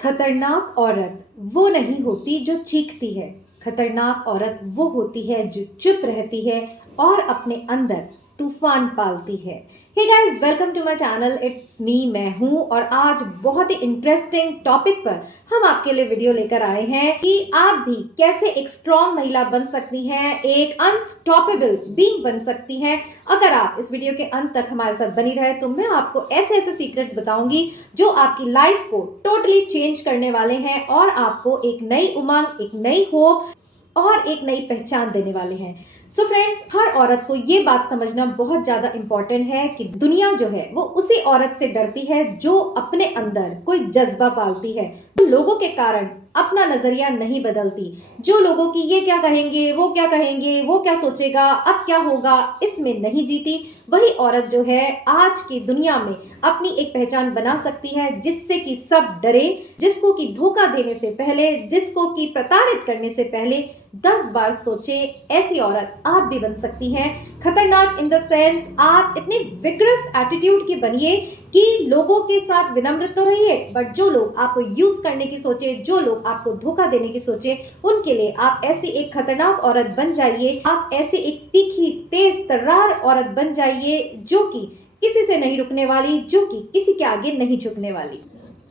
खतरनाक औरत वो नहीं होती जो चीखती है। खतरनाक औरत वो होती है जो चुप रहती है और अपने अंदर तूफान पालती है। Hey guys, welcome to my channel. It's me, मैं हूं और आज बहुत ही इंटरेस्टिंग टॉपिक पर हम आपके लिए वीडियो लेकर आए हैं कि आप भी कैसे एक स्ट्रॉन्ग महिला बन सकती हैं, एक अनस्टॉपेबल बीइंग बन सकती हैं। अगर आप इस वीडियो के अंत तक हमारे साथ बनी रहे तो मैं आपको ऐसे ऐसे सीक्रेट्स बताऊंगी जो आपकी लाइफ को टोटली चेंज करने वाले हैं और आपको एक नई उमंग, एक नई होप और एक नई पहचान देने वाले हैं। सो फ्रेंड्स, हर औरत को ये बात समझना बहुत ज्यादा इंपॉर्टेंट है कि दुनिया जो है वो उसी औरत से डरती है जो अपने अंदर कोई जज्बा पालती है, जो लोगों के कारण अपना नजरिया नहीं बदलती, जो लोगों की ये क्या कहेंगे, वो क्या कहेंगे, वो क्या सोचेगा, अब क्या होगा, इसमें नहीं जीती। वही औरत जो है आज की दुनिया में अपनी एक पहचान बना सकती है, जिससे कि सब डरे, जिसको कि धोखा देने से पहले, जिसको कि प्रताड़ित करने से पहले 10 बार सोचे। ऐसी औरत आप भी बन सकती हैं। खतरनाक इन द सेंस, आप इतनी विग्रस एटीट्यूड की बनिए कि लोगों के साथ विनम्र तो रहिए, बट जो लोग आपको यूज करने की सोचे, जो लोग आपको धोखा देने की सोचे, उनके लिए आप ऐसी एक खतरनाक औरत बन जाइए। आप ऐसी एक तीखी, तेज तर्रार औरत बन जाइए जो कि किसी से नहीं रुकने वाली, जो कि किसी के आगे नहीं झुकने वाली।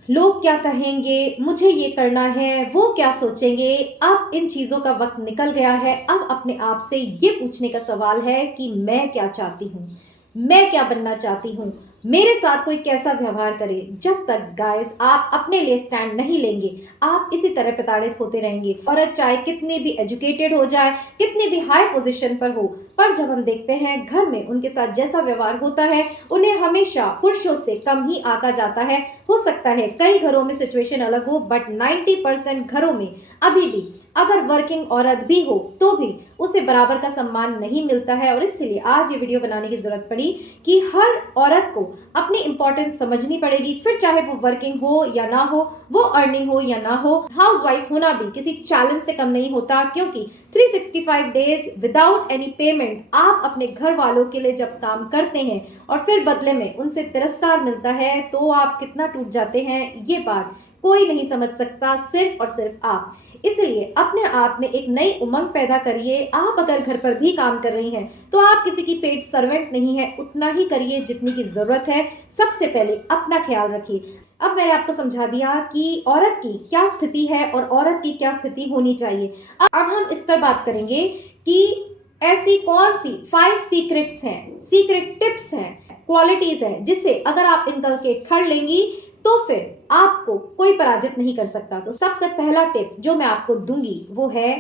लोग क्या कहेंगे, मुझे ये करना है, वो क्या सोचेंगे, अब इन चीजों का वक्त निकल गया है। अब अपने आप से ये पूछने का सवाल है कि मैं क्या चाहती हूँ, मैं क्या बनना चाहती हूँ, मेरे साथ कोई कैसा व्यवहार करे। जब तक गाइस आप अपने लिए स्टैंड नहीं लेंगे, आप इसी तरह प्रताड़ित होते रहेंगे। औरत चाहे कितनी भी एजुकेटेड हो जाए, कितनी भी हाई पोजीशन पर हो, पर जब हम देखते हैं घर में उनके साथ जैसा व्यवहार होता है, उन्हें हमेशा पुरुषों से कम ही आंका जाता है। हो सकता है कई घरों में सिचुएशन अलग हो, बट 90% घरों में अभी भी अगर वर्किंग औरत भी हो तो भी उसे बराबर का सम्मान नहीं मिलता है। और इसलिए आज ये वीडियो बनाने की जरूरत पड़ी कि हर औरत को अपनी इंपॉर्टेंस समझनी पड़ेगी, फिर चाहे वो वर्किंग हो या ना हो, वो अर्निंग हो या ना हो। हाउसवाइफ होना भी किसी चैलेंज से कम नहीं होता, क्योंकि 365 डेज विदाउट एनी पेमेंट आप अपने घर वालों के लिए जब काम करते हैं और फिर बदले में उनसे तिरस्कार मिलता है, तो आप कितना टूट जाते हैं, ये बात कोई नहीं समझ सकता, सिर्फ और सिर्फ आप। इसलिए अपने आप में एक नई उमंग पैदा करिए। आप अगर घर पर भी काम कर रही हैं तो आप किसी की पेड सर्वेंट नहीं है, उतना ही करिए जितनी की जरूरत है। सबसे पहले अपना ख्याल रखिए। अब मैंने आपको समझा दिया कि औरत की क्या स्थिति है और औरत की क्या स्थिति होनी चाहिए। अब हम इस पर बात करेंगे कि ऐसी कौन सी 5 सीक्रेट्स हैं, सीक्रेट टिप्स हैं, क्वालिटीज हैं, जिससे अगर आप इनकलकेट कर लेंगी तो फिर आपको कोई पराजित नहीं कर सकता। तो सबसे पहला टिप जो मैं आपको दूंगी वो है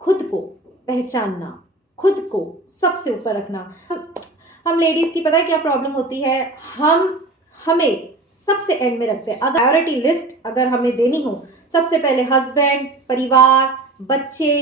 खुद को पहचानना, खुद को सबसे ऊपर रखना। हम लेडीज की पता है क्या प्रॉब्लम होती है, हम हमें सबसे एंड में रखते हैं। अगर प्रायोरिटी लिस्ट अगर हमें देनी हो, सबसे पहले हस्बैंड, परिवार, बच्चे,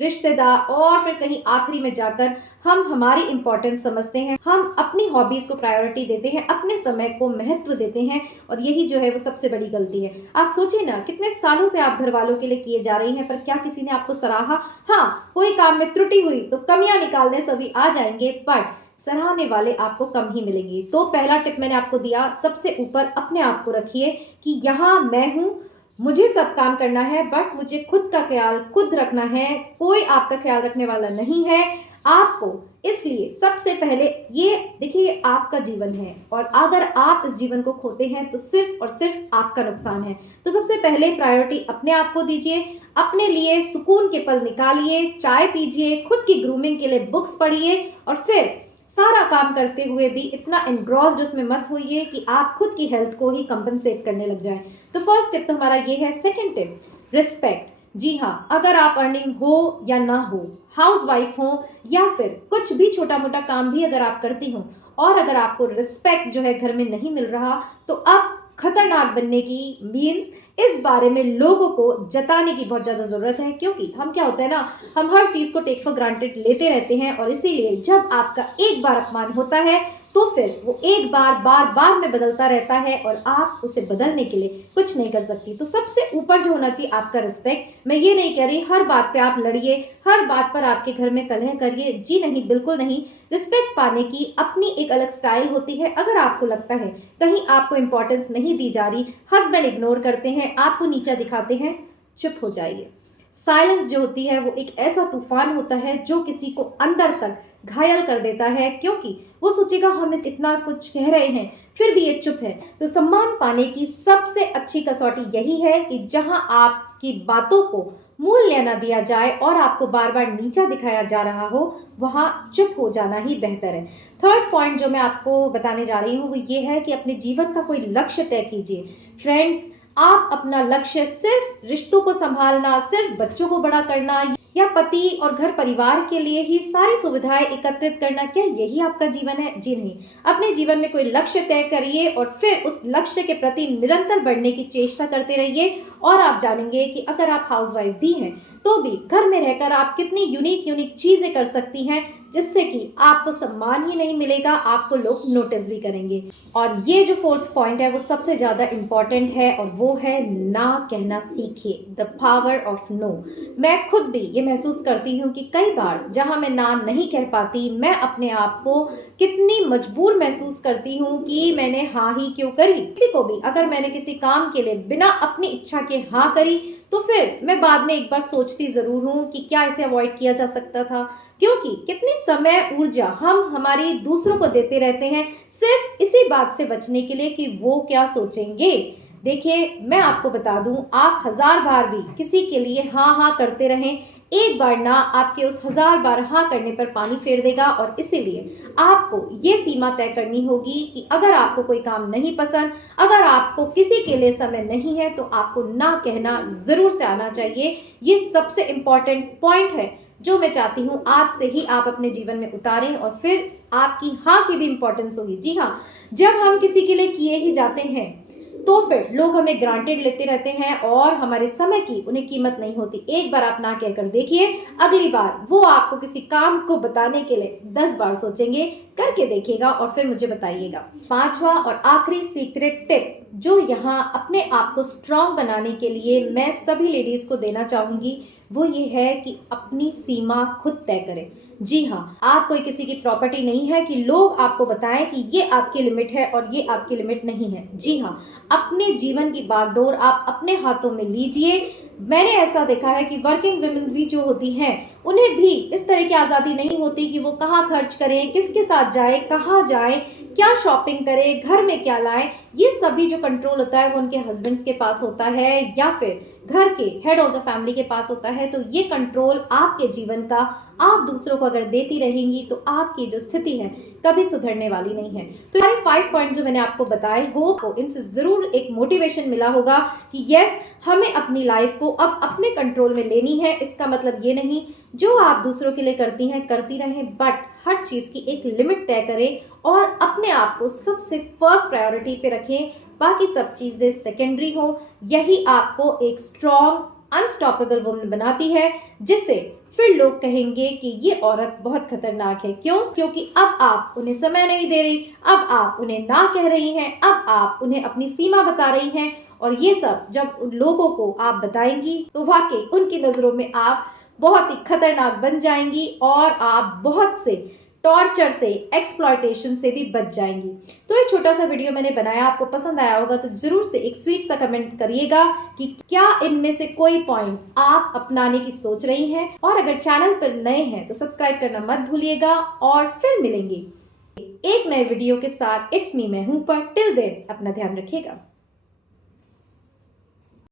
रिश्तेदार और फिर कहीं आखिरी में जाकर हम हमारी इंपॉर्टेंस समझते हैं। हम अपनी हॉबीज को प्रायोरिटी देते हैं, अपने समय को महत्व देते हैं, और यही जो है वो सबसे बड़ी गलती है। आप सोचिए ना, कितने सालों से आप घर वालों के लिए किए जा रही हैं, पर क्या किसी ने आपको सराहा? हाँ, कोई काम में त्रुटि हुई तो कमियां निकालने सभी आ जाएंगे, पर सराहने वाले आपको कम ही मिलेंगे। तो पहला टिप मैंने आपको दिया, सबसे ऊपर अपने आप को रखिए कि यहाँ मैं हूं, मुझे सब काम करना है, बट मुझे खुद का ख्याल खुद रखना है, कोई आपका ख्याल रखने वाला नहीं है आपको। इसलिए सबसे पहले ये देखिए, आपका जीवन है और अगर आप इस जीवन को खोते हैं तो सिर्फ और सिर्फ आपका नुकसान है। तो सबसे पहले प्रायोरिटी अपने आप को दीजिए, अपने लिए सुकून के पल निकालिए, चाय पीजिए, खुद की ग्रूमिंग के लिए बुक्स पढ़िए, और फिर सारा काम करते हुए भी इतना एनग्रॉस्ड उसमें मत होइए कि आप खुद की हेल्थ को ही कंपनसेट करने लग जाए। तो फर्स्ट टिप तो हमारा ये है। Second tip, respect. जी हाँ, अगर आप अर्निंग हो या ना हो, हाउसवाइफ हो या फिर कुछ भी छोटा मोटा काम भी अगर आप करती हो, और अगर आपको रिस्पेक्ट जो है घर में नहीं मिल रहा, तो अब खतरनाक बनने की मीन्स इस बारे में लोगों को जताने की बहुत ज़्यादा ज़रूरत है। क्योंकि हम क्या होता है ना, हम हर चीज़ को टेक फॉर ग्रांटेड लेते रहते हैं, और इसीलिए जब आपका एक बार अपमान होता है तो फिर वो एक बार बार बार में बदलता रहता है और आप उसे बदलने के लिए कुछ नहीं कर सकती। तो सबसे ऊपर जो होना चाहिए आपका रिस्पेक्ट। मैं ये नहीं कह रही हर बात पे आप लड़िए, हर बात पर आपके घर में कलह करिए, जी नहीं, बिल्कुल नहीं। रिस्पेक्ट पाने की अपनी एक अलग स्टाइल होती है। अगर आपको लगता है कहीं आपको इंपॉर्टेंस नहीं दी जा रही, हस्बैंड इग्नोर करते हैं, आपको नीचा दिखाते हैं, चुप हो जाइए। साइलेंस जो होती है वो एक ऐसा तूफान होता है जो किसी को अंदर तक घायल कर देता है, क्योंकि वो सोचेगा हम इस इतना कुछ कह रहे हैं फिर भी ये चुप है। तो सम्मान पाने की सबसे अच्छी कसौटी यही है कि जहां आपकी बातों को मूल्य न दिया जाए और आपको बार बार नीचा दिखाया जा रहा हो, वहां चुप हो जाना ही बेहतर है। थर्ड पॉइंट जो मैं आपको बताने जा रही हूँ वो ये है कि अपने जीवन का कोई लक्ष्य तय कीजिए। फ्रेंड्स, आप अपना लक्ष्य सिर्फ रिश्तों को संभालना, सिर्फ बच्चों को बड़ा करना या पति और घर परिवार के लिए ही सारी सुविधाएं एकत्रित करना, क्या यही आपका जीवन है? जी नहीं। अपने जीवन में कोई लक्ष्य तय करिए और फिर उस लक्ष्य के प्रति निरंतर बढ़ने की चेष्टा करते रहिए और आप जानेंगे कि अगर आप हाउसवाइफ भी हैं तो भी घर में रहकर आप कितनी यूनिक चीजें कर सकती हैं, जिससे कि आपको सम्मान ही नहीं मिलेगा, आपको लोग नोटिस भी करेंगे। और ये जो फोर्थ पॉइंट है वो सबसे ज्यादा इंपॉर्टेंट है और वो है ना कहना सीखिए। The power of no. मैं खुद भी ये महसूस करती हूँ कि कई बार जहाँ मैं ना नहीं कह पाती, मैं अपने आप को कितनी मजबूर महसूस करती हूँ कि मैंने हाँ ही क्यों करी। किसी को भी अगर मैंने किसी काम के लिए बिना अपनी इच्छा के हाँ करी तो फिर मैं बाद में एक बार सोचती जरूर हूँ कि क्या इसे अवॉइड किया जा सकता था, क्योंकि कितनी समय ऊर्जा हम हमारी दूसरों को देते रहते हैं सिर्फ इसी बात से बचने के लिए कि वो क्या सोचेंगे। देखिए, मैं आपको बता दूं, आप 1000 बार भी किसी के लिए हाँ हाँ करते रहें, एक बार ना आपके उस 1000 बार हाँ करने पर पानी फेर देगा। और इसीलिए आपको ये सीमा तय करनी होगी कि अगर आपको कोई काम नहीं पसंद, अगर आपको किसी के लिए समय नहीं है, तो आपको ना कहना जरूर से आना चाहिए। ये सबसे इंपॉर्टेंट पॉइंट है जो मैं चाहती हूँ आज से ही आप अपने जीवन में उतारें और फिर आपकी हाँ की भी इंपॉर्टेंस होगी। जी हाँ, जब हम किसी के लिए किए ही जाते हैं तो फिर लोग हमें ग्रांटेड लेते रहते हैं और हमारे समय की उन्हें कीमत नहीं होती। एक बार आप ना कहकर देखिए, अगली बार वो आपको किसी काम को बताने के लिए 10 बार सोचेंगे। करके देखिएगा और फिर मुझे बताइएगा। पांचवा और आखिरी सीक्रेट टिप जो यहाँ अपने आप को स्ट्रांग बनाने के लिए मैं सभी लेडीज को देना चाहूंगी वो ये है कि अपनी सीमा खुद तय करें। जी हाँ, आप कोई किसी की प्रॉपर्टी नहीं है कि लोग आपको बताएं कि ये आपकी लिमिट है और ये आपकी लिमिट नहीं है। जी हाँ, अपने जीवन की बागडोर आप अपने हाथों में लीजिए। मैंने ऐसा देखा है कि वर्किंग वुमेन भी जो होती हैं उन्हें भी इस तरह की आज़ादी नहीं होती कि वो कहाँ खर्च करें, किसके साथ जाए, कहाँ जाए, क्या शॉपिंग करें, घर में क्या लाएं। ये सभी जो कंट्रोल होता है वो उनके हस्बैंड्स के पास होता है या फिर घर के हेड ऑफ द फैमिली के पास होता है। तो ये कंट्रोल आपके जीवन का आप दूसरों को अगर देती रहेंगी तो आपकी जो स्थिति है कभी सुधरने वाली नहीं है। तो ये 5 पॉइंट जो मैंने आपको बताए हो, इनसे जरूर एक मोटिवेशन मिला होगा कि यस, हमें अपनी लाइफ को अब अपने कंट्रोल में लेनी है। इसका मतलब ये नहीं जो आप दूसरों के लिए करती हैं करती रहें, बट हर चीज़ की एक लिमिट तय करें और अपने आप को सबसे फर्स्ट प्रायोरिटी पे रखें, बाकी सब चीज़ें सेकेंडरी हो। यही आपको एक स्ट्रॉन्ग अनस्टॉपेबल वुमन बनाती है, जिससे फिर लोग कहेंगे कि ये औरत बहुत खतरनाक है। क्यों? क्योंकि अब आप उन्हें समय नहीं दे रही, अब आप उन्हें ना कह रही हैं, अब आप उन्हें अपनी सीमा बता रही हैं। और ये सब जब उन लोगों को आप बताएंगी तो वाकई उनकी नज़रों में आप बहुत ही खतरनाक बन जाएंगी और आप बहुत से टॉर्चर से, एक्सप्लॉयटेशन से भी बच जाएंगी। तो ये छोटा सा वीडियो मैंने बनाया, आपको पसंद आया होगा तो जरूर से एक स्वीट सा कमेंट करिएगा कि क्या इनमें से कोई पॉइंट आप अपनाने की सोच रही हैं। और अगर चैनल पर नए हैं तो सब्सक्राइब करना मत भूलिएगा और फिर मिलेंगे एक नए वीडियो के साथ। इट्स मी, मैं हूं पर। टिल देन अपना ध्यान रखिएगा।